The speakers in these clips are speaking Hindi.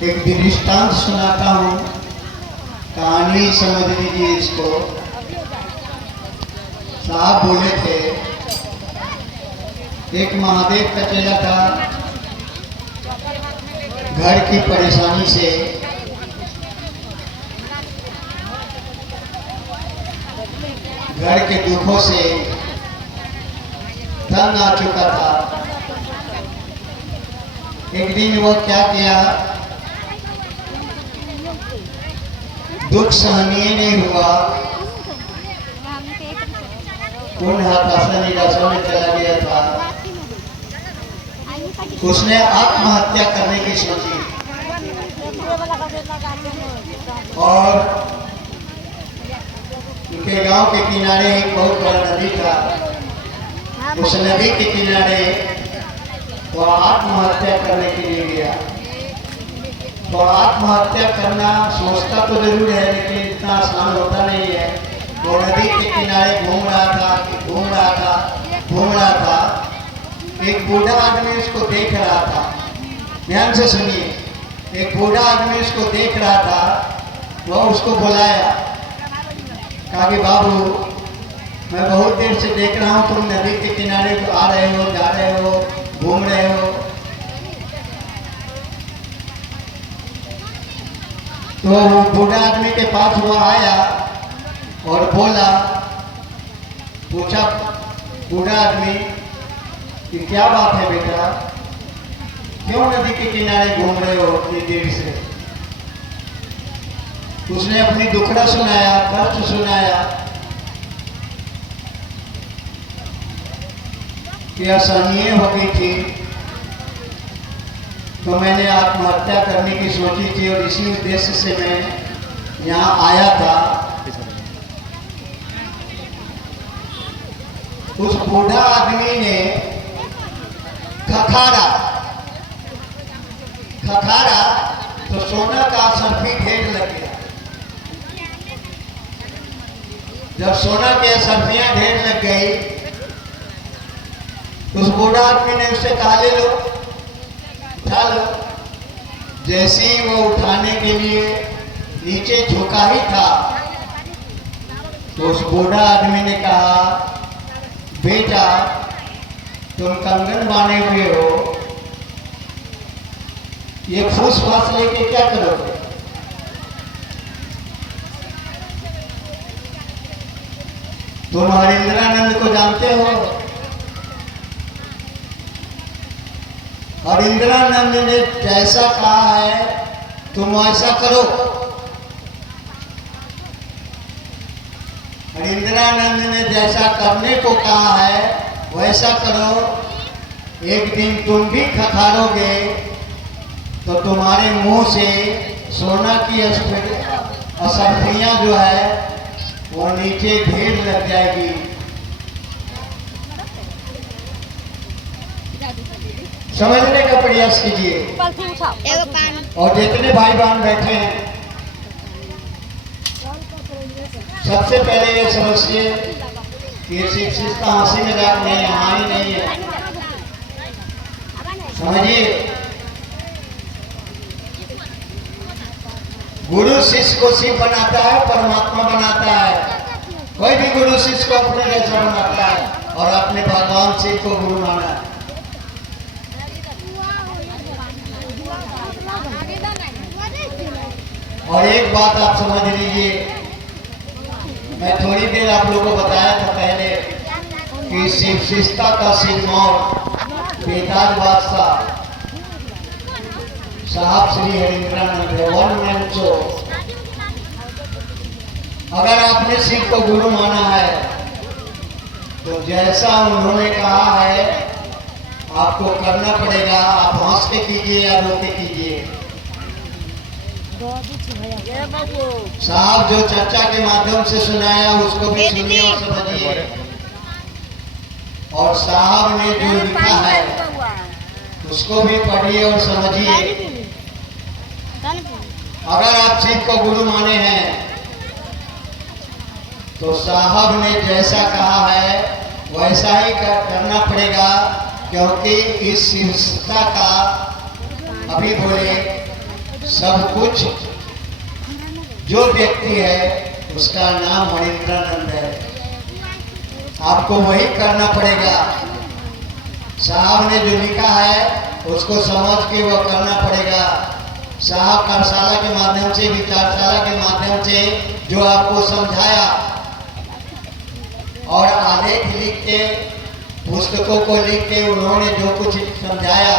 एक दृष्टांत सुनाता हूँ, कहानी समझ लीजिए इसको। साहब बोले थे, एक महादेव का चेला था, घर की परेशानी से घर के दुखों से तंग आ चुका था। एक दिन वो क्या किया, दुख सहनीय नहीं हुआ, उन हताशा निराशा में चला गया था। उसने आत्महत्या करने की सोची और उनके गांव के किनारे एक बहुत बड़ा नदी था। उस नदी के किनारे वो आत्महत्या करने के लिए गया। तो आत्महत्या करना सोचता तो जरूर है, लेकिन इतना आसान होता नहीं है। वो नदी के किनारे घूम रहा था। एक बूढ़ा आदमी उसको देख रहा था। ध्यान से सुनिए, एक बूढ़ा आदमी उसको देख रहा था। वह उसको बुलाया, कहा कि बाबू, मैं बहुत देर से देख रहा हूँ, तुम नदी के किनारे तो आ रहे हो, जा रहे हो, घूम रहे हो। तो बूढ़ा आदमी के पास वो आया और बोला, पूछा बूढ़ा आदमी कि क्या बात है बेटा, क्यों नदी के किनारे घूम रहे हो इतनी देर से। उसने अपनी दुखड़ा सुनाया, कष्ट सुनाया कि असहनीय हो गई थी, तो मैंने आत्महत्या करने की सोची थी और इसी उद्देश्य से मैं यहाँ आया था। उस बूढ़ा आदमी ने खखारा तो सोना का असरफी ढेर लग गया। जब सोना की असरफियां ढेर लग गई, उस बूढ़ा आदमी ने उससे कहा, ले लो, उठा लो। जैसे ही वो उठाने के लिए नीचे झुका ही था, तो उस बूढ़ा आदमी ने कहा, बेटा, तुम कंगन बांधे हुए हो, ये फूस फास लेके क्या करोगे। तुम हरिंद्रानंद को जानते हो। हरिंद्रानंद ने जैसा कहा है तुम ऐसा करो। हरिंद्रानंद ने जैसा करने को कहा है वैसा करो। एक दिन तुम भी खखारोगे तो तुम्हारे मुंह से सोना की असरफियां जो है वो नीचे ढेर लग जाएगी। समझने का प्रयास कीजिए। और जितने भाई बहन बैठे हैं, सबसे पहले ये समझिए कि शिक्षिता हंसी मजाक नहीं, यहाँ ही नहीं है। समझिए, गुरु शिष्य को शिव बनाता है, परमात्मा बनाता है। कोई भी गुरु शिष्य को अपने जैसा बनाता है और अपने भगवान शिव को गुरु माना है। और एक बात आप समझ लीजिए, मैं थोड़ी देर आप लोगों को बताया था पहले कि शिव शिष्टा का सिरमौर बेताज बादशाह साहब Shri Harindranand one man show. अगर आपने शिव को गुरु माना है तो जैसा उन्होंने कहा है आपको करना पड़ेगा। आप हंस के कीजिए या रो के कीजिए। साहब जो चर्चा के माध्यम से सुनाया उसको भी सुनिए और समझिए। और साहब ने जो लिखा है उसको भी पढ़िए और समझिए। अगर आप शिव को गुरु माने हैं तो साहब ने जैसा कहा है वैसा ही करना पड़ेगा, क्योंकि इस शिष्टता का अभी बोले सब कुछ जो व्यक्ति है उसका नाम हरिंद्रानंद है। आपको वही करना पड़ेगा। साहब ने जो लिखा है उसको समझ के वो करना पड़ेगा। साहब कार्यशाला के माध्यम से, विचारशाला के माध्यम से जो आपको समझाया और आलेख लिख के, पुस्तकों को लिख के उन्होंने जो कुछ समझाया,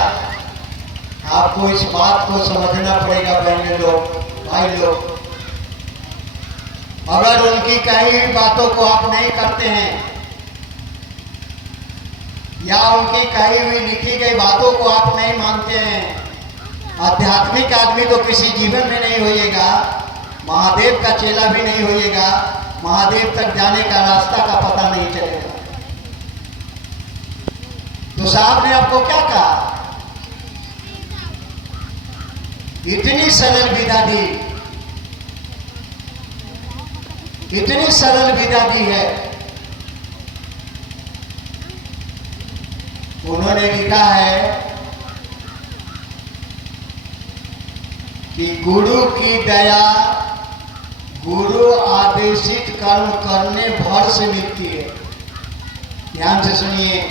आपको इस बात को समझना पड़ेगा बहने लोग, भाई लोग। अगर उनकी कही हुई बातों को आप नहीं करते हैं या उनकी कही हुई लिखी गई बातों को आप नहीं मानते हैं, आध्यात्मिक आदमी तो किसी जीवन में नहीं होइएगा, महादेव का चेला भी नहीं होइएगा, महादेव तक जाने का रास्ता का पता नहीं चलेगा। तो साहब ने आपको क्या कहा? इतनी सरल विधा दी, इतनी सरल विधा दी है। उन्होंने लिखा है कि गुरु की दया गुरु आदेशित कर्म करने भर से मिलती है। ध्यान से सुनिए,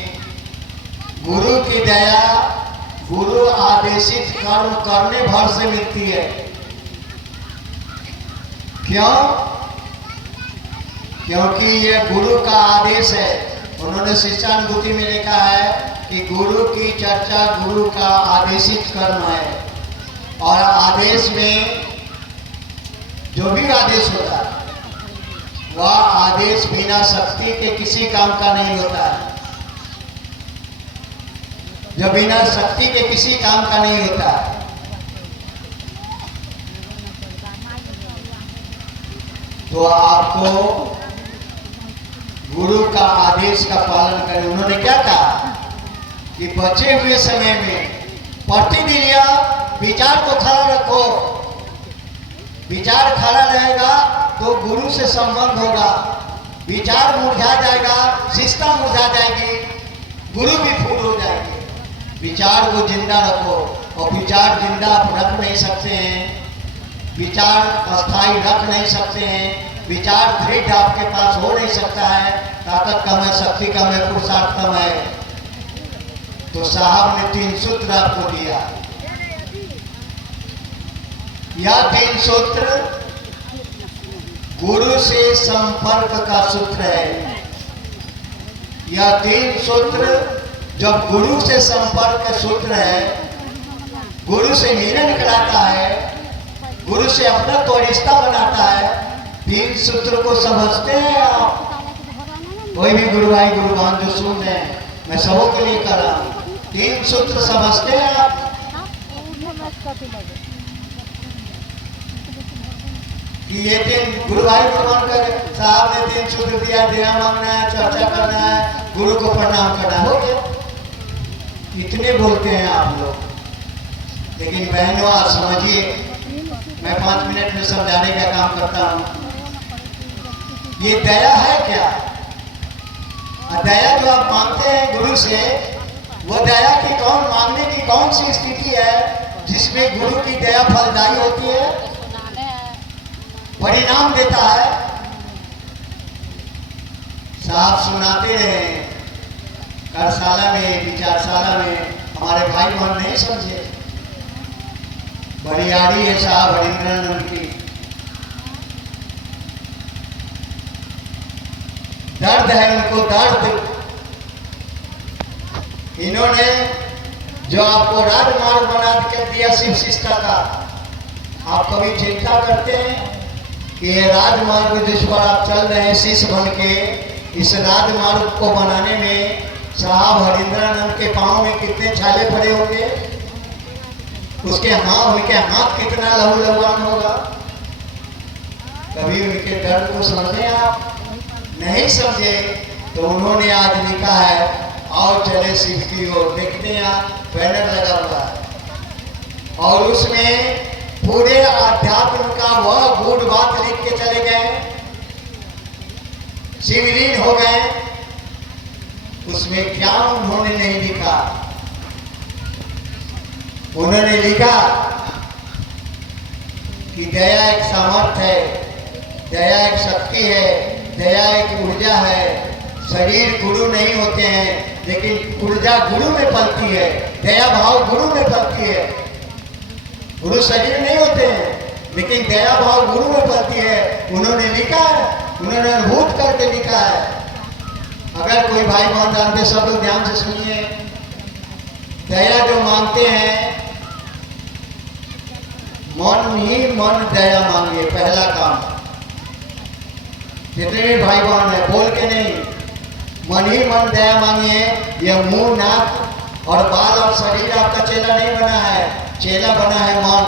गुरु की दया गुरु आदेशित कर्म करने भर से मिलती है। क्यों? क्योंकि ये गुरु का आदेश है। उन्होंने शिष्यानुभूति में लिखा है कि गुरु की चर्चा गुरु का आदेशित कर्म है, और आदेश में जो भी आदेश होता है वह आदेश बिना शक्ति के किसी काम का नहीं होता है। जो बिना शक्ति के किसी काम का नहीं होता है। तो आपको गुरु का आदेश का पालन करें। उन्होंने क्या कहा कि बचे हुए समय में प्रतिदिन यह विचार को खड़ा रखो। विचार खड़ा रहेगा तो गुरु से संबंध होगा। विचार मुरझा जाएगा, शिष्टता मुरझा जाएगी, गुरु भी फूल हो जाएंगे। विचार को जिंदा रखो, और विचार जिंदा आप रख नहीं सकते हैं, विचार अस्थाई रख नहीं सकते हैं, विचार दृढ़ आपके पास हो नहीं सकता है। ताकत कम है, शक्ति कम है, पुरुषार्थ कम है। तो साहब ने 3 सूत्र आपको दिया। यह 3 सूत्र गुरु से संपर्क का सूत्र है। यह 3 सूत्र जब गुरु से संपर्क का सूत्र है, गुरु से मिलन कराता है, गुरु से अपना तो रिश्ता बनाता है। 3 सूत्र को समझते हैं आप? कोई भी गुरु भाई गुरु बहन जो सुन रहे हैं, मैं सबों के लिए कर रहा हूँ। 3 सूत्र समझते हैं आप? कि ये 3 गुरु भाई गुरु बहन कर साहब ने 3 सूत्र दिया, देना मांगना है, चर्चा करना है, गुरु को प्रणाम करना हो गया। इतने बोलते हैं आप लोग, लेकिन बहनों आप समझिए, मैं 5 मिनट में समझाने का काम करता हूँ। ये दया है क्या? दया जो आप मांगते हैं गुरु से, वो दया की कौन मांगने की कौन सी स्थिति है जिसमें गुरु की दया फलदायी होती है, परिणाम देता है? साहब सुनाते रहे कार्यशाला में, विचारशाला में, हमारे भाई बहन नहीं समझे। बरियारी है साहब हरिंद्रानंद की। दर्द है उनको, दर्द। इन्होंने जो आपको राजमार्ग बना कर दिया शिव शिष्टा का, आप कभी चिंता करते हैं कि ये राजमार्ग जिस पर आप चल रहे हैं शिष्य बन के, इस राजमार्ग को बनाने में साहब हरिंद्रानंद के पांव में कितने छाले पड़े होंगे, उनके हाथ कितना लहू लुहान होगा। कभी उनके दर्द को समझे आप? नहीं समझे तो उन्होंने आज लिखा है, आओ चले शिव की ओर। देखते हैं आप, बैनर लगा हुआ है और उसमें पूरे आध्यात्म का वह गूढ़ बात लिख के चले गए, शिवलीन हो गए। उसमें क्या उन्होंने नहीं लिखा? उन्होंने लिखा कि दया एक सामर्थ्य है, दया एक शक्ति है, दया एक ऊर्जा है। शरीर गुरु नहीं होते हैं, लेकिन ऊर्जा गुरु में पलती है, दया भाव गुरु में पलती है। गुरु शरीर नहीं होते हैं, लेकिन दया भाव गुरु में पलती है। उन्होंने लिखा है, उन्होंने अनुभूत करके लिखा है। अगर कोई भाई बहन जानते, सब लोग ध्यान से सुनिए। दया जो मांगते हैं, मन ही मन दया मांगिए, पहला काम। जितने भी भाई बहन है, बोल के नहीं, मन ही मन दया मांगिए। यह मुंह, नाक और बाल और शरीर आपका चेला नहीं बना है, चेला बना है मन।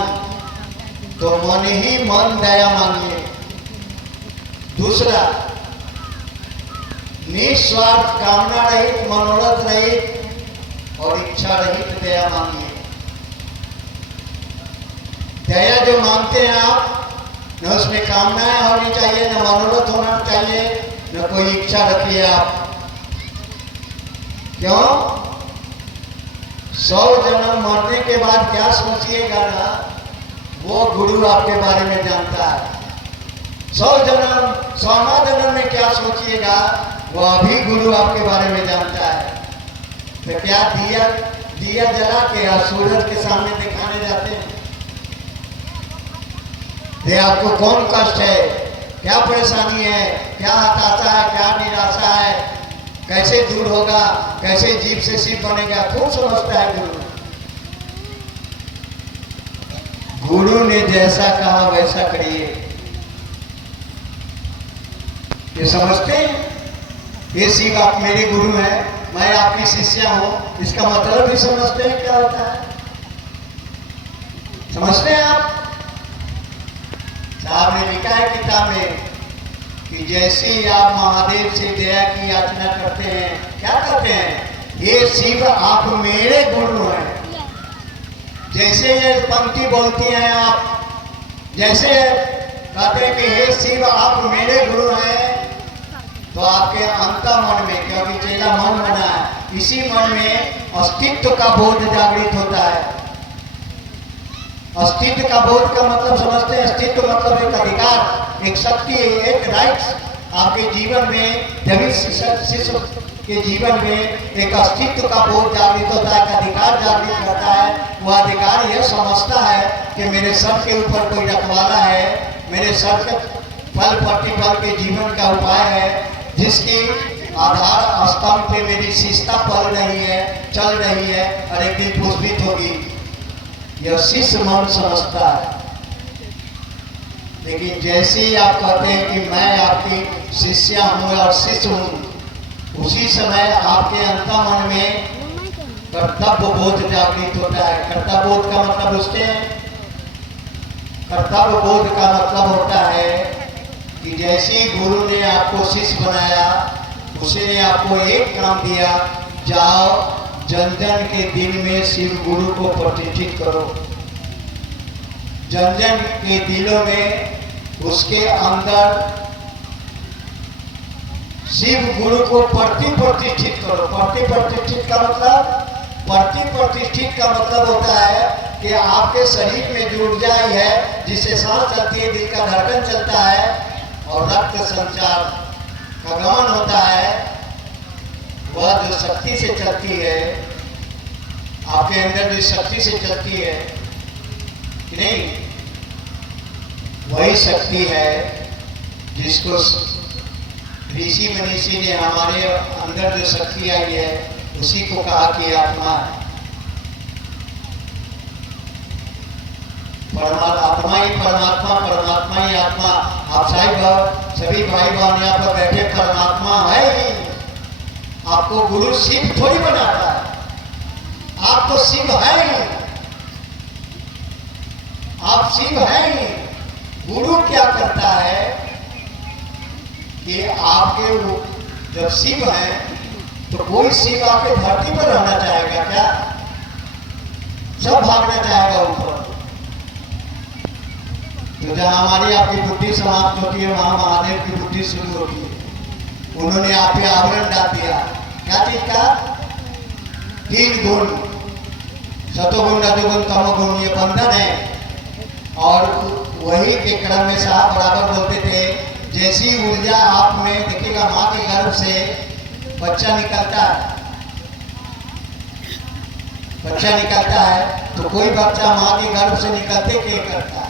तो मन ही मन दया मांगिए। दूसरा, निस्वार्थ कामना रहित, मनोरथ रहित और इच्छा रहित दया मांगिए। दया जो मांगते हैं आप, न उसमें कामनाएं होनी चाहिए, न मनोरथ होना चाहिए, न कोई इच्छा रखिए आप। क्यों? 100 जन्म मरने के बाद क्या सोचिएगा ना, वो गुरु आपके बारे में जानता है। 100 जन्म, 100वां जन्म में क्या सोचिएगा, वो अभी गुरु आपके बारे में जानता है। तो क्या दिया जला के या सूरज के सामने दिखाने जाते हैं? ये आपको कौन कष्ट है, क्या परेशानी है, क्या हताशा है, क्या निराशा है, कैसे दूर होगा, कैसे जीव से शिव बनेगा, खूब समझता है गुरु। गुरु ने जैसा कहा वैसा करिए। ये समझते हैं? ये शिव आप मेरे गुरु हैं, मैं आपकी शिष्या हूं, इसका मतलब भी समझते हैं क्या होता है? समझते हैं आप? साहब ने लिखा है किताब में कि जैसे आप महादेव से दया की याचना करते हैं, क्या करते हैं? ये शिव आप मेरे गुरु हैं। जैसे ये पंक्ति बोलती हैं आप, जैसे कहते हैं कि हे शिव आप मेरे गुरु हैं, तो आपके अंतर मन में, क्योंकि चेला मन बना है, इसी मन में अस्तित्व का बोध जागृत होता है। अस्तित्व का बोध का मतलब समझते हैं? अस्तित्व मतलब एक अधिकार, एक शक्ति, एक राइट्स आपके जीवन में। जब शिष्य के जीवन में एक अस्तित्व का बोध जागृत होता है, एक अधिकार जागृत होता है। वह अधिकार यह समझता है कि मेरे सर के ऊपर कोई रखवाला है, मेरे सर के फल प्रतिफल के जीवन का उपाय है, जिसकी आधार स्तंभ पे मेरी शिष्टता पल रही है, चल रही है और एक दिन पुष्पित होगी। यह शिष्य मन समझता है। लेकिन जैसे ही आप कहते हैं कि मैं आपकी शिष्या हूँ और शिष्य हूँ, उसी समय आपके अंतर मन में कर्तव्य बोध जागृत होता है। कर्तव्य बोध का मतलब उससे, कर्तव्य बोध का मतलब होता है कि जैसे ही गुरु ने आपको शिष्य बनाया, उसने आपको एक काम दिया, जाओ जन जन के दिल में शिव गुरु को प्रतिष्ठित करो। जन जन के दिलों में, उसके अंदर शिव गुरु को प्रतिष्ठित करो। प्रतिष्ठित का मतलब होता है कि आपके शरीर में जो ऊर्जा है, जिससे सांस चलती है, दिल का धड़कन चलता है और रक्त संचार का गमन होता है, वह जो शक्ति से चलती है, आपके अंदर जो शक्ति से चलती है कि नहीं, वही शक्ति है जिसको ऋषि मनीषी ने हमारे अंदर जो शक्ति आई है, उसी को कहा कि आत्मा है। आत्मा ही परमात्मा, परमात्मा ही आत्मा। आप सभी भाई बहन यहाँ पर बैठे, परमात्मा है ही। आपको गुरु शिव थोड़ी बनाता है, आप तो शिव है ही, आप शिव है ही। गुरु क्या करता है कि आपके जब शिव है, तो कोई शिव आपके धरती पर रहना चाहेगा क्या? सब भागना चाहेगा ऊपर। तो जहाँ हमारी आपकी बुद्धि समाप्त होती है, वहां महादेव की बुद्धि शुरू होती है। उन्होंने आप पे आवरण डाल दिया, क्या चीज का? 3 गुण, सतोगुण, रजोगुण, तमोगुण, ये बंधन है। और वही के क्रम में साहब बराबर बोलते थे, जैसी ऊर्जा आप में देखिएगा, माँ के गर्भ से बच्चा निकलता है, बच्चा निकलता है तो कोई बच्चा माँ के गर्भ से निकलते के करता है,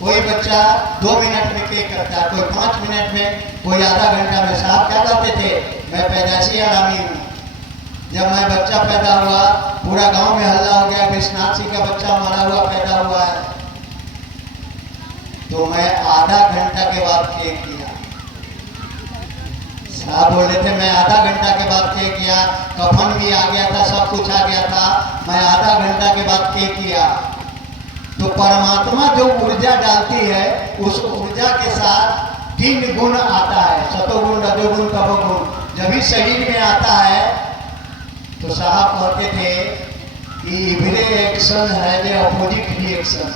कोई बच्चा 2 मिनट में के करता है, कोई 5 मिनट में, कोई आधा घंटा में। साहब क्या कहते थे, मैं पैदाइशी आरामी हूँ। जब मैं बच्चा पैदा हुआ, पूरा गांव में हल्ला हो गया, विश्वनाथ सिंह का बच्चा मरा हुआ पैदा हुआ है, तो मैं आधा घंटा के बाद के किया। साहब बोल रहे थे मैं आधा घंटा के बाद के किया, कफन भी आ गया था, सब कुछ आ गया था, मैं आधा घंटा के बाद के किया। तो परमात्मा जो ऊर्जा डालती है, उस ऊर्जा के साथ 3 गुण आता है, सतोगुण, रजोगुण, तमोगुण। जब भी शरीर में आता है तो साहब कहते थे कि एवरी एक्शन है ये अपोजिट रिएक्शन।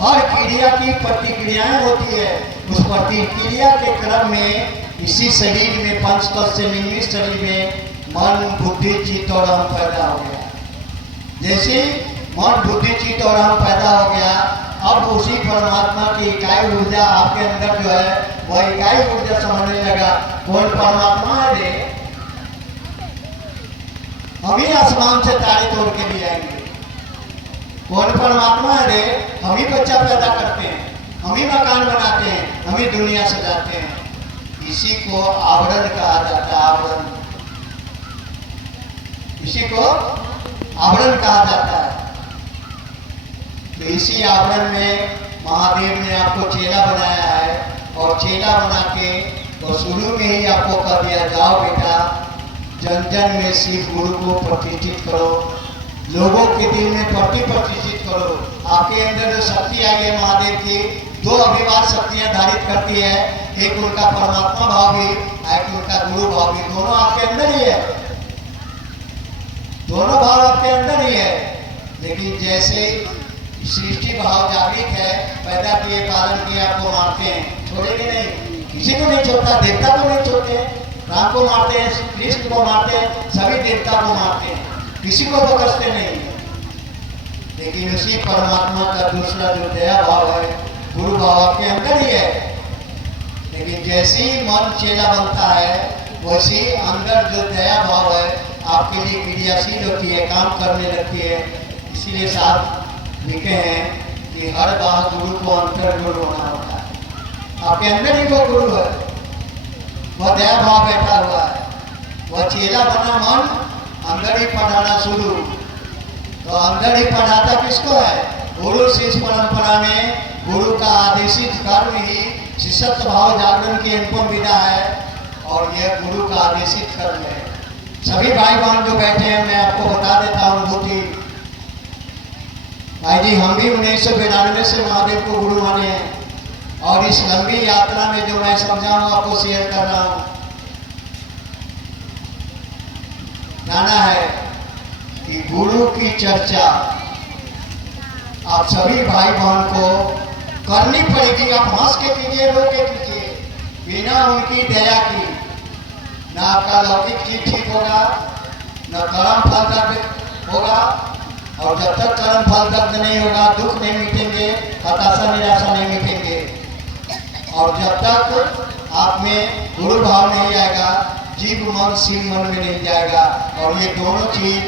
हर क्रिया की प्रतिक्रियाएं होती है, उस प्रतिक्रिया के क्रम में इसी शरीर में, पंच तत्व से निर्मित शरीर में मन, बुद्धि, चित्त और अहम पैदा हो गया। जैसे मन, बुद्धि, चित्त और अहम पैदा हो गया, अब उसी परमात्मा की इकाई ऊर्जा आपके अंदर जो है वह इकाई ऊर्जा समझने लगा। कौन परमात्मा है रे? हम ही आसमान से तारे तोड़ के ले आएंगे। कौन परमात्मा है रे? हम ही बच्चा पैदा करते हैं, हम ही मकान बनाते हैं, हम ही दुनिया सजाते हैं। इसी को आवरण कहा जाता है, आवरण, इसी को आवरण कहा जाता है। तो इसी आवरण में महादेव ने आपको चेला बनाया है, और चेला बना के और शुरू में ही आपको कह दिया, जाओ बेटा जन जन में शिव गुरु को प्रतिष्ठित करो, लोगों के दिल में प्रतिष्ठित करो। आपके अंदर जो शक्ति आई है महादेव की, 2 अभिवाद शक्तियां धारित करती है, एक उनका परमात्मा भाव भी, एक उनका गुरु भाव भी, दोनों आपके अंदर ही है, दोनों भाव आपके अंदर ही है। लेकिन जैसे सृष्टि भाव जागृत है, पैदा किए, पालन किए, आपको मारते हैं, छोड़ेंगे नहीं, किसी को नहीं छोड़ता, देवता को नहीं छोड़ते, राम को मारते हैं, कृष्ण को मारते हैं, सभी देवता को मारते हैं, किसी को बख्शते नहीं। लेकिन उसी परमात्मा का दूसरा जो दया भाव है, गुरु भाव आपके अंदर ही है। लेकिन जैसे ही मन चेला बनता है, वैसे ही अंदर जो दया भाव है आपके लिए क्रियाशील होती है, काम करने लगती है। इसीलिए साहब लिखे हैं कि हर बार गुरु को अंतर गुरु होना होता है। आपके अंदर ही वो गुरु है, वह दया भाव बैठा हुआ है, वह चेला बना मन अंदर ही पढ़ाना शुरू। तो अंदर ही पढ़ाता किसको है? गुरु शिष्य परंपरा में गुरु का आदेशित कर्म ही शिष्यत्व भाव जागरण की अनुपम विधा है, और यह गुरु का आदेशित कर्म है। सभी भाई बहन जो बैठे हैं, मैं आपको बता देता हूँ अनुभूति। भाई जी, हम भी 1992 से महादेव को गुरु माने हैं, और इस लंबी यात्रा में जो मैं समझा हूँ आपको शेयर कर रहा हूँ। जाना है कि गुरु की चर्चा आप सभी भाई बहन को करनी पड़ेगी। आप हंस के कीजिए, रो के कीजिए, बिना उनकी दया की ना आपका लौकिक चीज ठीक होगा, न कर्म फल दर्द होगा। और जब तक कर्म फल दर्द नहीं होगा, दुख नहीं मिटेंगे, हताशा निराशा नहीं मिटेंगे। और जब तक आप में गुरु भाव नहीं आएगा, जीव मन शिव मन में नहीं जाएगा। और ये दोनों चीज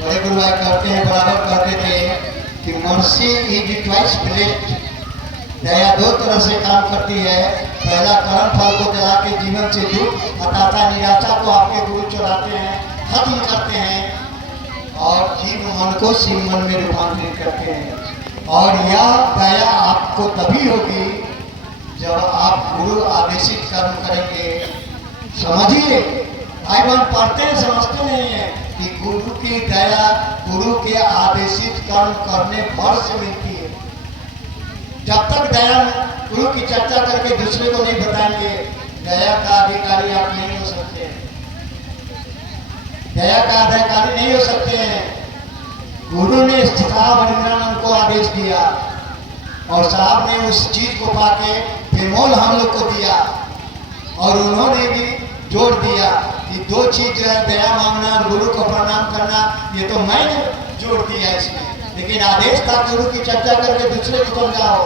बड़े गुरु भाई करते हैं, बराबर कहते थे कि मर्सी इज ट्वाइस ब्लेस्ड। दया 2 तरह से काम करती है। पहला, कर्म फल को जला के जीवन से दुख, हताशा निराशा को आपके गुरु चुराते हैं, खत्म करते हैं, और जीव मन को शिव मन में रूपांतरित करते हैं। और यह दया आपको तभी होगी जब आप गुरु आदेशित कर्म करेंगे। समझिए भाई बहन, पढ़ते हैं समझते नहीं है कि गुरु की दया गुरु के आदेशित कर्म करने पर से मिलती है। जब तक दया गुरु की चर्चा करके दूसरे को नहीं बताएंगे, दया का अधिकारी आप नहीं हो सकते, दया का अधिकारी नहीं हो सकते हैं। गुरु ने साहब हरिनानंद को आदेश दिया, और साहब ने उस चीज को पाके बेमोल हम लोग को दिया, और उन्होंने भी जोड़ दिया कि 2 चीज जो है, दया मांगना और गुरु को प्रणाम करना, ये तो मैंने जोड़ दिया इसमें। लेकिन आदेश था गुरु की चर्चा करके दूसरे को समझाओ,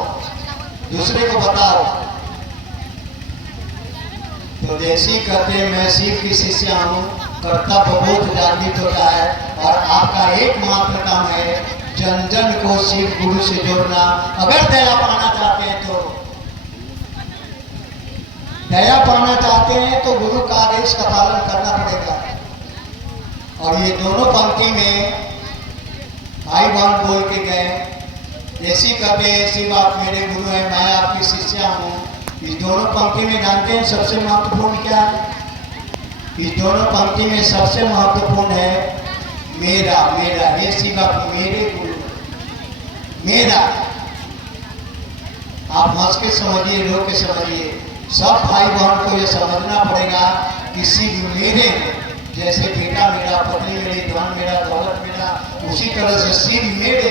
दूसरे को बताओ। तो जैसी कहते मैं शिव की शिष्य हूँ, कर्तव्य बोध जागृत होता है और आपका एकमात्र काम है जन जन को शिव गुरु से जोड़ना। अगर दया पाना चाहते हैं तो दया पाना चाहते हैं तो गुरु का आदेश का पालन करना पड़ेगा। और ये दोनों पंक्ति में भाई बहन बोल के गए, जैसी कहते हैं शिव आप मेरे गुरु हैं, मैं आपकी शिष्या हूँ। इस दोनों पंक्ति में जानते हैं सबसे महत्वपूर्ण क्या है? इस दोनों पंक्ति में सबसे महत्वपूर्ण है मेरा। मेरा ये शिव आप मेरे गुरु, मेरा। आप हंस के समझिए, रो के समझिए, सब भाई बहन को ये समझना पड़ेगा कि शिव मेरे हैं। जैसे बेटा मेरा, पत्नी मेरी, धन मेरा, दौलत मेरा, उसी तरह से शिव मेरे।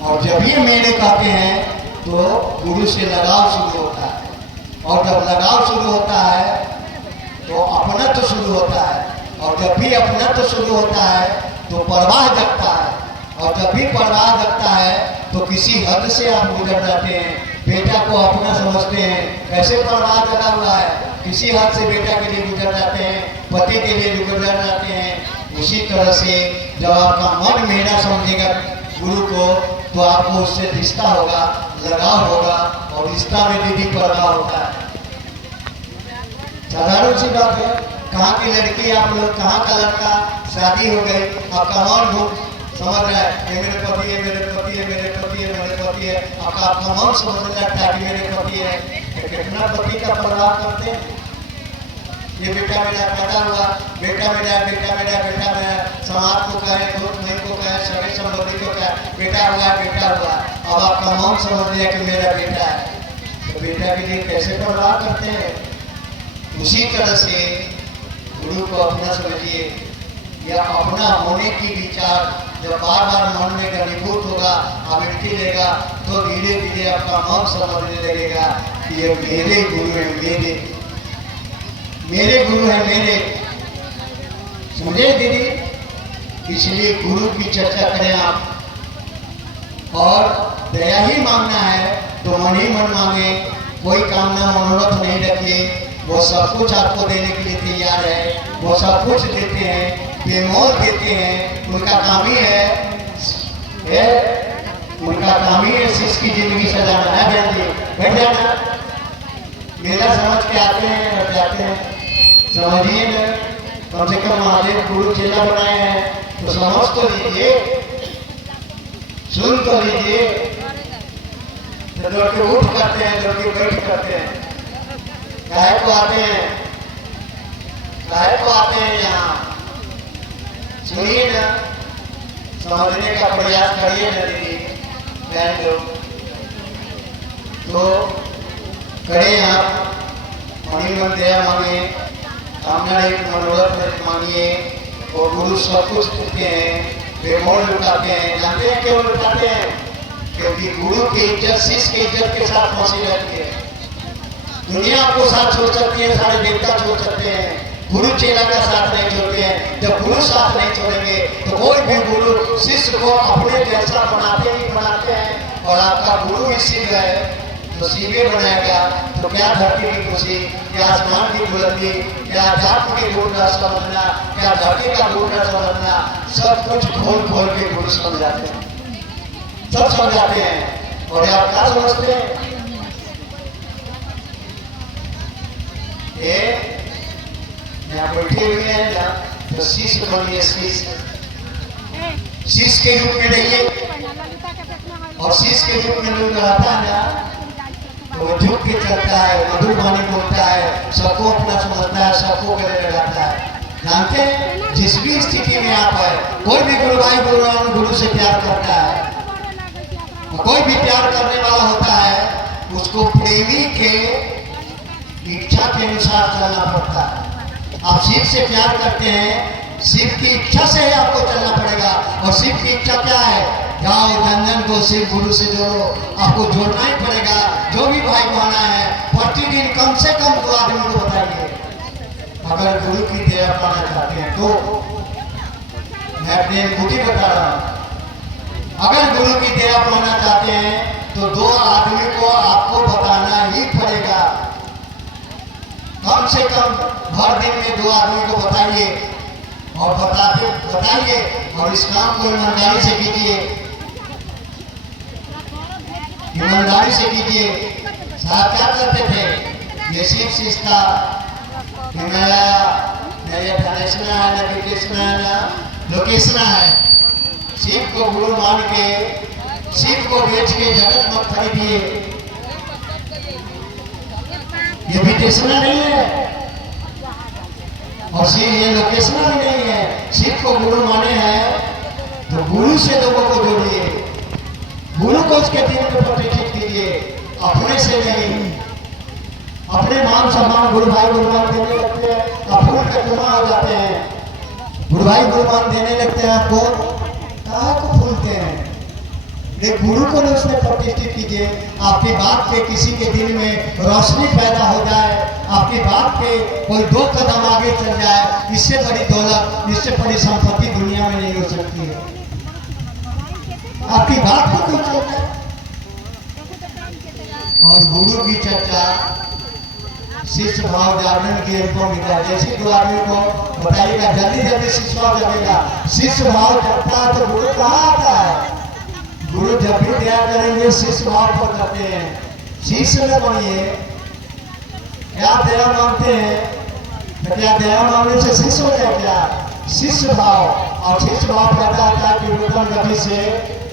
और जब ये मेरे कहते हैं तो गुरु से लगाव शुरू होता है। और जब लगाव शुरू होता है तो अपनत्व शुरू होता है। और जब भी अपनत्व शुरू होता है तो परवाह जगता है। और जब भी परवाह जगता है तो किसी हद से आप गुजर जाते हैं। बेटा को अपना समझते हैं, कैसे परवाह जगा हुआ है, किसी हद से बेटा के लिए गुजर जाते हैं, पति के लिए गुजर जाते हैं। उसी तरह से जब आपका मन मेरा समझेगा गुरु को तो आपको उससे रिश्ता होगा, लगाव होगा। और रिश्ता में दीदी परवाह होता है। साधारण सी बात है, कहाँ की लड़की आप लोग, कहाँ का लड़का, शादी हो गई, आपका मन समझ रहा है ये मेरे पति है, मेरे पति है, मेरे पति है, मेरे पति है। आपका मन समझने लगता है कि मेरे पति है। तो कितना पति का परवाह करते हैं। ये बेटा मेरा पैदा हुआ, बेटा मेरा, बेटा मेरा, बेटा मेरा, समाज को कहे, दोस्त नहीं को कहे, सगे संबंधी को कहे, बेटा हुआ, बेटा हुआ। अब आपका मन समझ लिया कि मेरा बेटा है, तो बेटा के लिए कैसे परवाह करते हैं। उसी तरह से गुरु को अपना समझिए, या अपना होने की विचार जब बार बार मन में घनीभूत होगा, आवृत्ति लेगा, तो धीरे धीरे आपका मन समझने लगेगा कि ये मेरे गुरु हैं, मेरे गुरु हैं, मेरे। समझे दीदी? इसलिए गुरु की चर्चा करें आप। और दया ही मांगना है तो मन ही मन मांगे, कोई कामना मनोरथ नहीं रखिए। वो सब कुछ आपको देने के लिए तैयार है, वो सब कुछ देते हैं, बेमोल देते हैं। उनका काम ही है उनका काम ही है शिष्य की जिंदगी सजाना है। बहन जी बैठ जाना, मेला समझ के आते हैं और जाते हैं। समझिए ना, कम से कम महादेव गुरु चेला बनाए हैं तो समझ तो लीजिए, सुन तो लीजिए। लड़के उठ करते हैं, लड़के बैठ करते हैं। काहे को आते हैं, काहे को आते हैं यहाँ? सुनिए ना, समझने का प्रयास करिए ना दीदी बहन लोग। तो करें आप, मणि मन दया मांगे, कामना एक मनोरथ मांगिए। और गुरु सब कुछ देते हैं, बेमोल लुटाते हैं। जानते हैं क्यों लुटाते हैं? क्योंकि गुरु की इज्जत शिष्य की इज्जत के साथ फंसी रहती है। दुनिया आपको साथ छोड़ सकती है, सारे देवता छोड़ सकते हैं, गुरु चेला का साथ नहीं छोड़ते हैं। जब गुरु साथ नहीं छोड़ेंगे तो कोई भी गुरु शिष्य को अपने जैसा बनाते ही बनाते हैं। और आपका गुरु ही शिव है तो शिवे बनाएगा। तो क्या धरती की खुशी, क्या आसमान की बुलंदी, क्या जाति के गुरु न समझना, क्या धरती का गुरु न समझना, सब कुछ खोल खोल के गुरु समझाते हैं, सब समझाते हैं। और आप क्या समझते हैं? यहाँ बैठे हुए हैं ना, तो शिष्य बनिए, शिष्य के रूप में रहिए। और शिष्य के रूप में लोग रहता है ना तो वो झुक के चलता है, मधुर वाणी बोलता है, सबको अपना समझता है, सबको गले लगाता है। जानते हैं जिस भी स्थिति में आप है, कोई भी गुरु भाई गुरु से प्यार करता है, कोई भी प्यार करने वाला होता है, उसको प्रेमी के इच्छा के अनुसार चलना पड़ता है। आप शिव से प्यार करते हैं, शिव की इच्छा से ही आपको चलना पड़ेगा। और शिव की इच्छा क्या है? जाओ जन जन को शिव गुरु से जोड़ो। आपको जोड़ना ही पड़ेगा। जो भी भाई बहना है, प्रतिदिन कम से कम 2 आदमी को बताइए अगर गुरु की दया पाना चाहते हैं तो। मैं अपनी अनुभूति बता रहा हूँ, अगर गुरु की तेरा पाना चाहते हैं तो दो आदमी को आपको बताना ही पड़ेगा। कम से कम हर दिन में दो आदमी को बताइए और बताइए और इस काम को ईमानदारी से कीजिए, ईमानदारी से कीजिए। साहब क्या करते थे, ये शिव था कि मेरे धनेशना है ना विकेशना है ना लोकेशना है। शिव को गुरु मान के शिव को बेच के जगत मत खरीदिए, ये विकेशना नहीं है और शिव ये लोकेशना भी नहीं है। शिव को गुरु माने हैं तो गुरु से लोगों को जोड़िए, गुरु को उसके दिन में प्रतिष्ठित कीजिए, अपने से नहीं। अपने मान सम्मान गुरु भाई गुरुमान देने लगते हैं, आप फूल का जुमा हो जाते हैं। गुरु भाई गुरुमान देने लगते हैं आपको, कहाँ को फूलते हैं। एक गुरु को उसमें प्रतिष्ठित कीजिए। आपकी बात पे किसी के दिल में रोशनी पैदा हो जाए, आपकी बात पे कोई दो कदम आगे चल जाए, इससे बड़ी दौलत, इससे बड़ी संपत्ति दुनिया में नहीं हो सकती है। आपकी बात को कोई चल जाए। और गुरु की चर्चा शिष्य भाव जागरण की हमको मिला। जैसे दो आदमी को बताइएगा जल्दी जल्दी शिष्य भाव जगेगा। शिष्य भाव जगता है तो गुरु कहाँ आता है। गुरु जब भी दया करेंगे शिष्य भाव पर करते हैं। शिष्य में बनिए। क्या दया मांगते हैं तो क्या दया मांगने से शिष्य हो जाए क्या। शिष्य भाव और शिष्य भाव पैदा होता है कि उत्तम गति से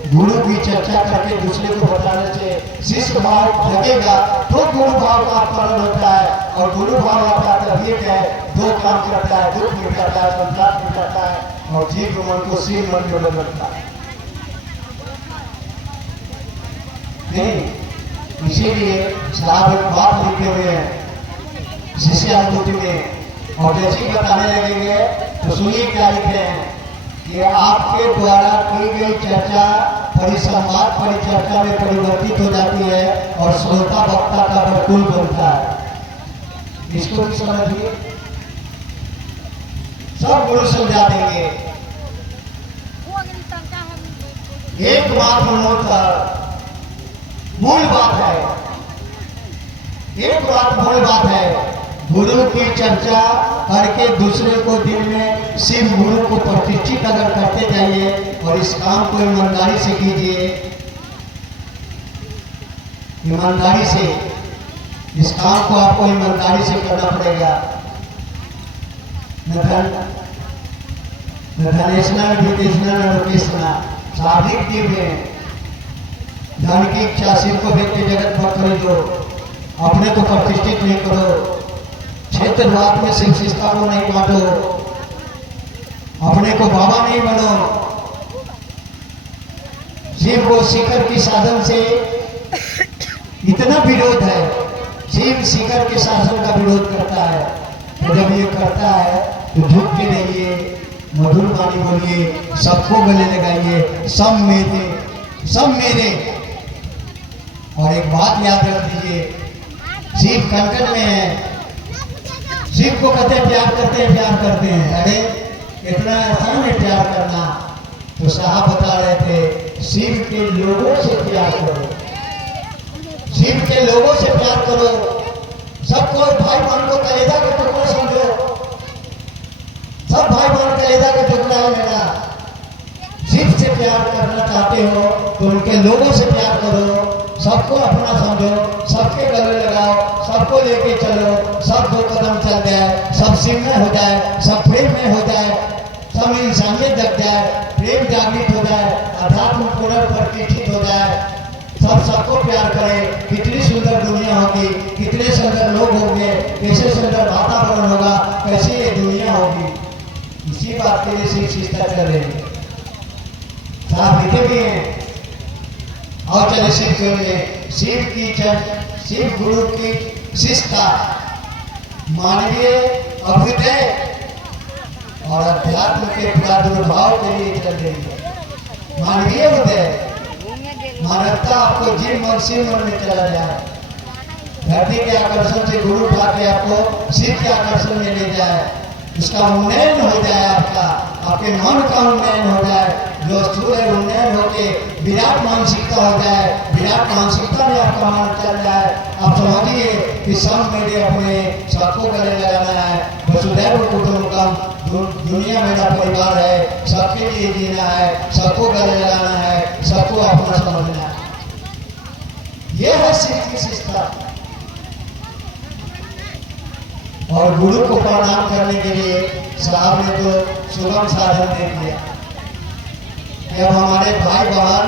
गुरु की चर्चा करके दूसरे को बताने से शिष्य भाव जगेगा तो गुरु भाव का पालन होता है। और गुरु भाव आता है तब ये है दो काम करता है, दुख मिटाता है, संसार मिटाता है और जीव मन को शिव मन में बदलता है। नहीं, इसीलिए साहब एक बात लिखे हुए हैं शिष्यानुभूति में और जैसे बताने लगेंगे तो सुनिए क्या लिखे हैं कि आपके द्वारा की गई चर्चा परिसंवाद परिचर्चा में परिवर्तित हो जाती है और श्रोता वक्ता का वर्तुल बनता है। इसको भी समझिए, सब गुरु समझा देंगे। एक बात मनोता मूल बात है, एक बात मूल बात है। गुरु की चर्चा करके दूसरे को दिन में शिव गुरु को प्रतिष्ठित अगर करते जाइए और इस काम को ईमानदारी से कीजिए, ईमानदारी से इस काम को आपको ईमानदारी से करना पड़ेगा। न धनेशना न विदेशना न लोकेशना साधिक दिव्य है। धन की इच्छा शिव को व्यक्ति जगत मत खरीदो, अपने को प्रतिष्ठित नहीं करो, क्षेत्रवाद में शिव शिष्टा को नहीं बांटो, अपने को बाबा नहीं बनो। शिव को शिखर की साधन से इतना विरोध है, शिव शिखर के शासन का विरोध करता है। तो जब ये करता है तो झुक के रहिए, मधुर वाणी बोलिए, सबको गले लगाइए, सब मेरे। और एक बात याद रख दीजिए, शिव कंकड़ में है। शिव को कहते हैं प्यार करते हैं। अरे इतना आसान है प्यार करना। तो साहब बता रहे थे शिव के लोगों से प्यार करो, शिव के लोगों से प्यार करो। सबको भाई बहन को कलेजा का टुकड़ा समझो, सब भाई बहन कलेजा का टुकड़ा है मेरा। शिव से प्यार करना चाहते हो तो उनके लोगों से प्यार करो, सबको अपना समझो, सबके गले लगाओ, सबको लेके चलो, सब दो कदम चल जाए, सब शिव में हो जाए, सब प्रेम में हो जाए, सब इंसानियत जग जाए, प्रेम जागृत हो जाए, अध्यात्म पुनर्प्रतिष्ठित हो जाए, सब सबको प्यार करें। कितनी सुंदर दुनिया होगी, कितने सुंदर लोग होंगे, कैसे सुंदर वातावरण होगा, कैसे ये दुनिया होगी। इसी बात के लिए शिव शिष्टाचार है। साहब लिखे भी हैं और चले शिव के शिव गुरु की शिष्टता मानवीय अभ्युदय और अध्यात्म के प्रादुर्भाव के लिए चल रही है। मानवीय उदय, मानवता आपको जीव मन शिव मन में चला जाए, धरती के आकर्षण से गुरु उठा के आपको शिव के आकर्षण में ले जाए, उसका उन्नयन हो जाए, आपके मन का उन्नयन हो जाए, जो स्थूल है उन्नयन होके विराट मानसिकता हो जाए, विराट मानसिकता में आपका मन चल जाए। आप समझिए कि सब मेरे अपने, सबको गले लगाना है। वसुधैव कुटुंबकम, दुनिया मेरा परिवार है, सबके लिए जीना है, सबको गले लगाना है, सबको अपना समझना है। ये है सिख की शिष्टता। और गुरु को प्रणाम करने के लिए साहब ने तो सुगम साधन दे दिया। जब हमारे भाई बहन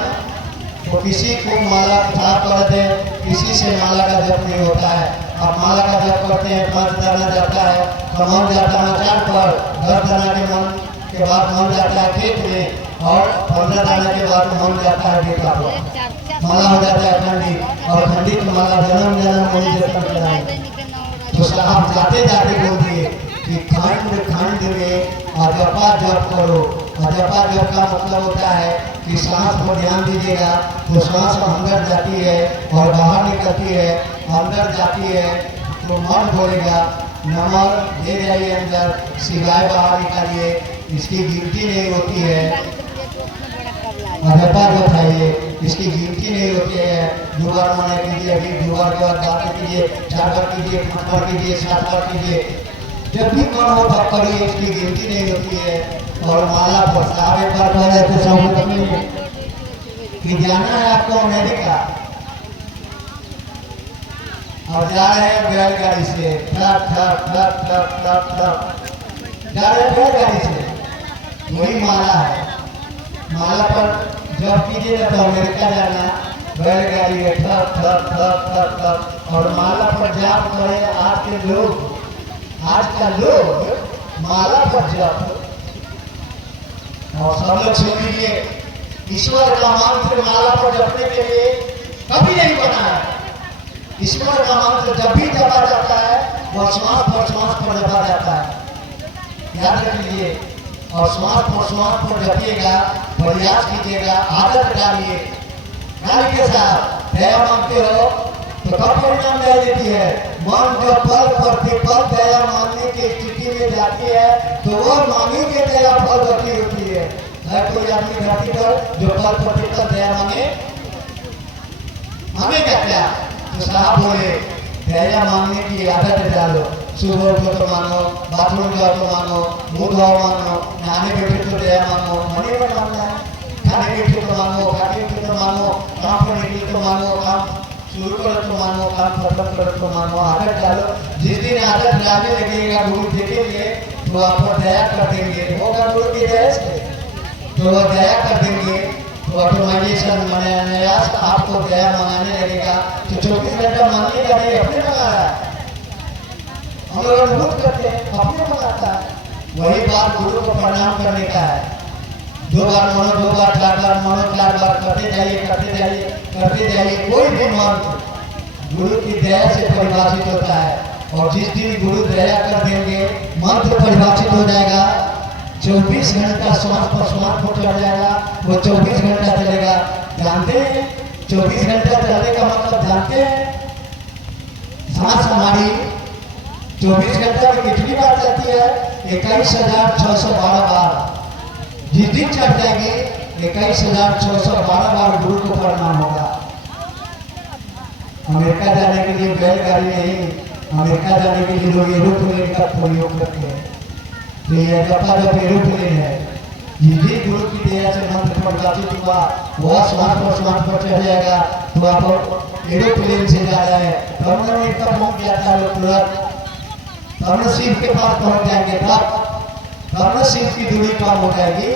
तो किसी को माला उठा कर दे, किसी से माला का जप नहीं होता है। आप माला का जप करते हैं, 5 दाना जाता है, कमर जाता है आचार पर, 10 दाना के मन के बाद मन जाता है खेत में, और 15 दाना के बाद मन जाता है बेटा पर। माला हो जाता है खंडित, और खंडित माला जन्म जन्म मुझे जतन कराए। तो साहब जाते जाते बोल दिए कि खंड खंड में अजपा जप करो। अजपा जप का मतलब होता है कि सांस पर ध्यान दीजिएगा तो सांस अंदर जाती है और बाहर निकलती है। अंदर जाती है तो मन बोलेगा नमः, ले जाइए अंदर, सिवाय बाहर निकालिए, इसकी गिनती नहीं होती है। अजपा जप है, इसकी गिनती नहीं होती है। 2 बार माने कीजिए, अभी 2 बार के बाद 4 कीजिए, 4 बार कीजिए, 5 बार कीजिए, 7 बार कीजिए, जब भी मन हो तब करिए, इसकी गिनती नहीं होती है। और माला पर साहब एक बार कह रहे थे सब कि जाना है आपको अमेरिका, और जा रहे हैं बैलगाड़ी से, truck truck truck truck truck truck जा रहे हैं बैलगाड़ी से। वही माला है। माला पर जब कीजिए ना तो अमेरिका जाना, बैलगाड़ी है, truck truck truck truck truck. और माला पर जाप करें आज के लोग, आज का लोग माला पर जप। और सब लोग सुन लीजिए, ईश्वर का मंत्र माला पर जपने के लिए कभी नहीं बना है। ईश्वर का मंत्र जब भी जपा जाता है वह श्वास पर जपा जाता है, याद रख लीजिए। और श्वास पर जपिएगा, प्रयास कीजिएगा, आदत डालिए। गाली के साथ दया मांगते हो तो कब परिणाम दे देती है। मन जब पल प्रतिपल दया मांगने की स्थिति में जाती है तो वह मांगी के दया फल गति होती है। कोई आदमी धरती पर जो पल प्रतिपल दया मांगे, हमें क्या? तो साहब बोले दया मांगने की आदत डालो। सुबह उठो तो मांगो, बाथरूम जाओ तो मांगो, मुंह धोओ मांगो, नहाने बैठे तो दया मांगो, मनी में मांगना है। खाने बैठे तो मांगो, खाने बैठे तो मांगो, काम पर निकले तो मांगो, काम शुरू करो तो मांगो, काम खत्म करो तो मांगो। आदत डालो। जिस दिन आदत डालने लगेगा, गुरु देखेंगे तो आप पर दया कर देंगे। होगा गुरु की दया से तो वह दया कर देंगे, तो ऑटोमाइजेशन माने अनायास आपको दया मंगाने लगेगा। तो 24 घंटा मांगने का नहीं, अपने मंगा रहा है। हम लोग अनुभूत करते हैं, अपने मंगाता है। वही बात गुरु को प्रणाम करने का है। 2 बार मानो, 2 बार, 4 बार मानो, 4 बार करते जाइए, करते जाइए, करते जाइए। कोई भी मंत्र गुरु की दया से परिभाषित होता है। और जिस दिन गुरु दया कर देंगे, मंत्र परिभाषित हो जाएगा। 24 घंटा श्वास पर चढ़ जाएगा, वो 24 घंटा चलेगा। जानते हैं 24 घंटा चलने का मतलब जानते हैं? सांस हमारी 24 घंटा में कितनी बार चलती है? 21,612 बार। जिस दिन चढ़ जाएगी 21,612 बार गुरु को प्रणाम होगा। अमेरिका जाने के लिए बैलगाड़ी नहीं, अमेरिका जाने के लिए लोग एरोप्लेन का प्रयोग करते हैं। तो ये जपा जब एरोप्लेन है, जिस गुरु की दया से मंत्र प्रकाशित हुआ वह श्वास पर चढ़ जाएगा तो आप एरोप्लेन से जा रहे हैं, तब एक पहुंच जाता है तुरंत, तब शिव के पास पहुंच जाएंगे, तब शिव की दूरी कम हो जाएगी।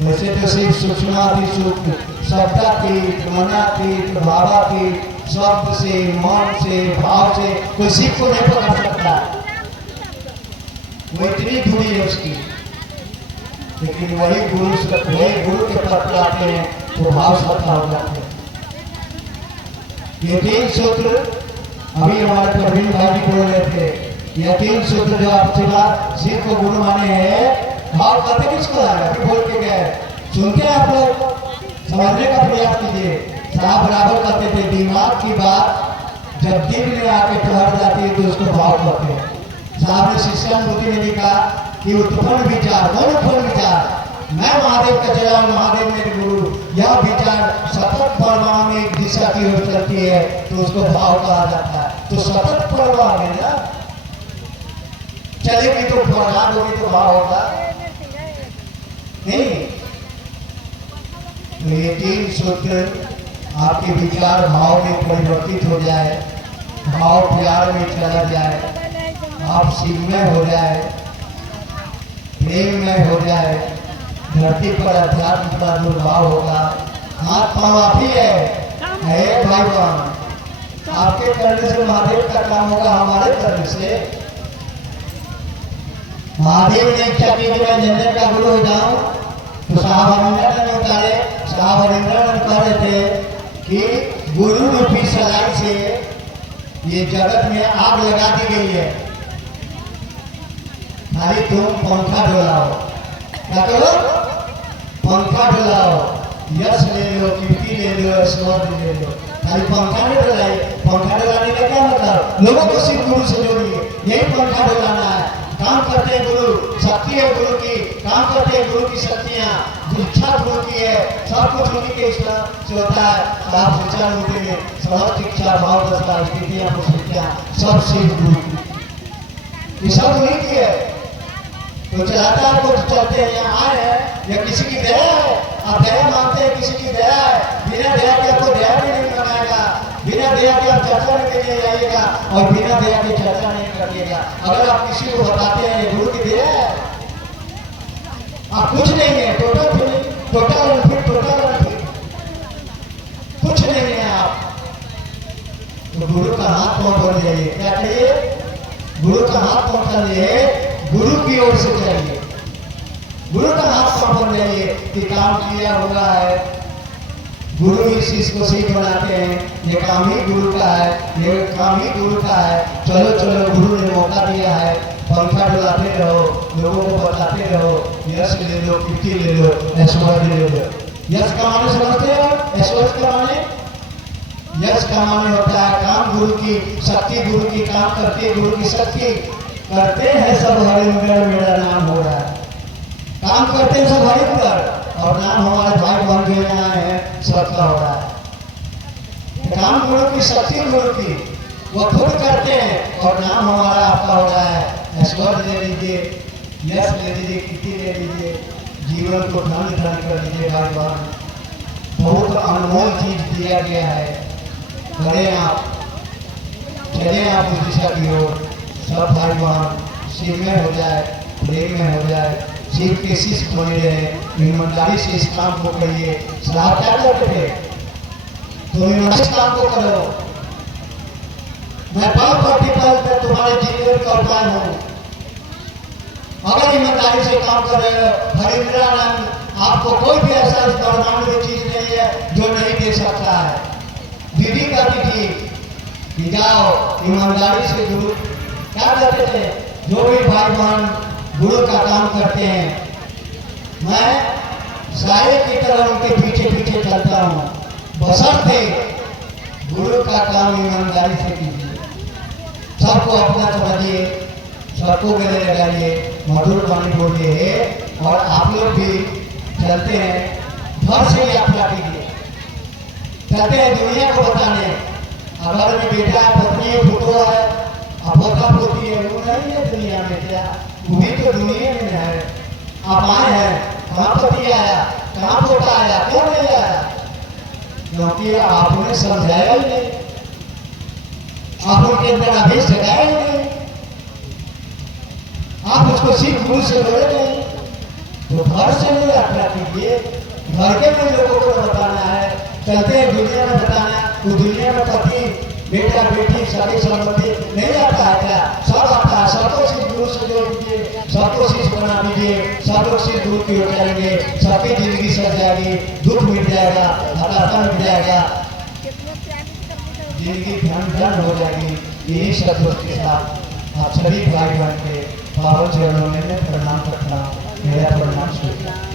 वैसे तो शिव सूक्ष्माति सूक्ष्म, शब्दातीत, मनातीत, भावातीत, शब्द से, मन से, भाव से कोई शिव को नहीं पकड़ सकता। वो इतनी दूरी है उसकी। लेकिन वही गुरु के पास आते हैं तो भाव सत्ता हो जाते हैं। ये 3 सूत्र अभी हमारे प्रवीण भाई जी बोल रहे थे। ये 3 सूत्र जो आप शिव को गुरु माने हैं, भाव कहते किसको आएगा कि बोल के गए? सुनते हैं आप लोग, समझने का प्रयास कीजिए। साहब बराबर कहते थे दिमाग की बात जब दिल में आके ठहर जाती है तो उसको भाव कहते हैं। साहब ने शिष्यानुभूति में लिखा कि उत्पन्न विचार, मन उत्पन्न विचार मैं महादेव का चेला, महादेव मेरे गुरु, यह विचार सतत प्रवाह में एक दिशा की ओर चलती है तो उसको भाव कहा जाता है। तो सतत प्रवाह में ना चलेगी तो प्रवाह होगी तो भाव होगा नहीं। तो ये तीन सूत्र आपके विचार भाव में परिवर्तित हो जाए, भाव प्यार में चला जाए, आप शिव में हो जाए, प्रेम में हो जाए, धरती पर अध्यात्म का दुर्भाव होगा। हाथ पाँव आप ही है भाई बहन, आपके करने से महादेव का काम होगा, हमारे करने से। महादेव ने इच्छा की कि मैं जनता का गुरु हो जाऊं, तो साहब हरिंद्र ने उतारे, साहब हरिंद्र ने कह रहे थे कि गुरु रूपी सलाई से ये जगत में आग लगा दी गई है, खाली तुम पंखा डोलाओ। क्या करो? पंखा डोलाओ, यश ले लो, कीर्ति ले लो, ऐश्वर्य ले लो, खाली पंखा नहीं डोलाए। पंखा डोलाने का क्या मतलब? लोगों को सिर्फ गुरु से जोड़िए, यही पंखा डोलाना है। काम करते हैं गुरु, शक्ति है गुरु की, काम करते हैं गुरु की शक्तियाँ, इच्छा गुरु की है, सब कुछ उन्हीं के इच्छा से होता है। आप विचार होते हैं, समस्त इच्छा भाव दशा स्थितियाँ परिस्थितियाँ सब सिर्फ गुरु की, ये सब उन्हीं की है। तो चलाता है, कुछ चलते हैं, यहाँ आए हैं, या किसी की दया है, आप दया मानते हैं, किसी की दया है, बिना दया के आपको दया भी नहीं बनाएगा, बिना दया के आप चर्चा नहीं करने जाइएगा, और बिना दया के चर्चा नहीं करिएगा। अगर आप किसी को बताते हैं ये गुरु की दया है, आप कुछ नहीं है, टोटल कुछ नहीं है आप। तो गुरु का हाथ पहुंच जाइए, क्या चाहिए? गुरु का हाथ पहुंचा लिए, गुरु की ओर से चाहिए, गुरु का हाथ पकड़ जाइए कि काम किया हुआ है। गुरु इस चीज को सीख बनाते हैं, ये काम ही गुरु का है, ये काम ही गुरु का है। चलो चलो, गुरु ने मौका दिया है, पंखा डुलाते रहो, लोगों को बताते रहो, यश ले लो, कीर्ति ले लो, ऐश्वर्य ले लो। यश कमाने समझते हो? ऐश्वर्य कमाने, यश कमाने होता है काम गुरु की शक्ति, गुरु की काम करती है, गुरु की शक्ति करते हैं सब हरिंद्र, मेरा नाम हो रहा है, काम करते हैं सब हरिंद्र, और नाम हमारे भाई बहन के यहाँ है, सबका हो रहा है। काम गुरु की शक्ति, गुरु की वो खुद करते हैं, और नाम हमारा आपका हो रहा है। ऐश्वर्य ले लीजिए, यश ले लीजिए, कीर्ति ले लीजिए, जीवन को धन धन कर लीजिए। भाई बहन, बहुत अनमोल चीज दिया गया है, करें आप, चले आप उस दिशा की ओर। सब भाई बहन शिव में हो जाए, प्रेम में हो जाए, शिव के शिष्य बने रहे, ईमानदारी से इस काम को करिए। साहब क्या करते थे? तुम ईमानदारी से काम को करो, मैं पल प्रतिपल तक तुम्हारे जीवन का उपाय हूँ। अगर ईमानदारी से काम कर रहे हो, हरिंद्रानंद, आपको कोई भी ऐसा इस ब्रह्मांड में चीज नहीं है जो नहीं दे सकता है। दीदी कहती थी कि जाओ ईमानदारी से गुरु, क्या कहते थे? जो भी भाई बहन गुरु का काम करते हैं, मैं सारे की तरह उनके पीछे पीछे चलता हूँ, बशर्ते गुरु का काम ईमानदारी से कीजिए। सबको अपना समझिए, सबको गले लगाइए, मधुर वाणी बोलिए, और आप लोग भी चलते हैं घर से यात्रा कीजिए, चलते हैं दुनिया को बताने। अगर में बेटा है, पत्नी है, पुत्र है, पोता पोती है, वो नहीं है दुनिया में, क्या वो भी तो दुनिया में है। आप आए हैं, कहाँ पति आया, कहाँ पोता आया, क्यों नहीं आया? क्योंकि आपने समझाया ही नहीं, आप उनके अंदर आदेश जगाया ही नहीं, आप उसको सिर्फ गुरु से जोड़े नहीं। तो घर से नहीं यात्रा कीजिए, घर के भी लोगों को बताना है, चलते हैं दुनिया में बताना है। तो दुनिया में पति बेटा बेटी सभी संबंधी नहीं आता है क्या? सब आता है। सबको सिर्फ गुरु से जोड़ दीजिए, सबको शिष्य बना दीजिए, सब लोग सिर्फ गुरु की हो जाएंगे, सबकी जिंदगी सज जाएगी, दुख मिट जाएगा, हताशा मिट जाएगा, जिंदगी धन धन हो जाएगी। यही सब के साथ आप सभी भाई बहन के पावन चरणों में प्रणाम करता हूँ। मेरा प्रणाम स्वीकार।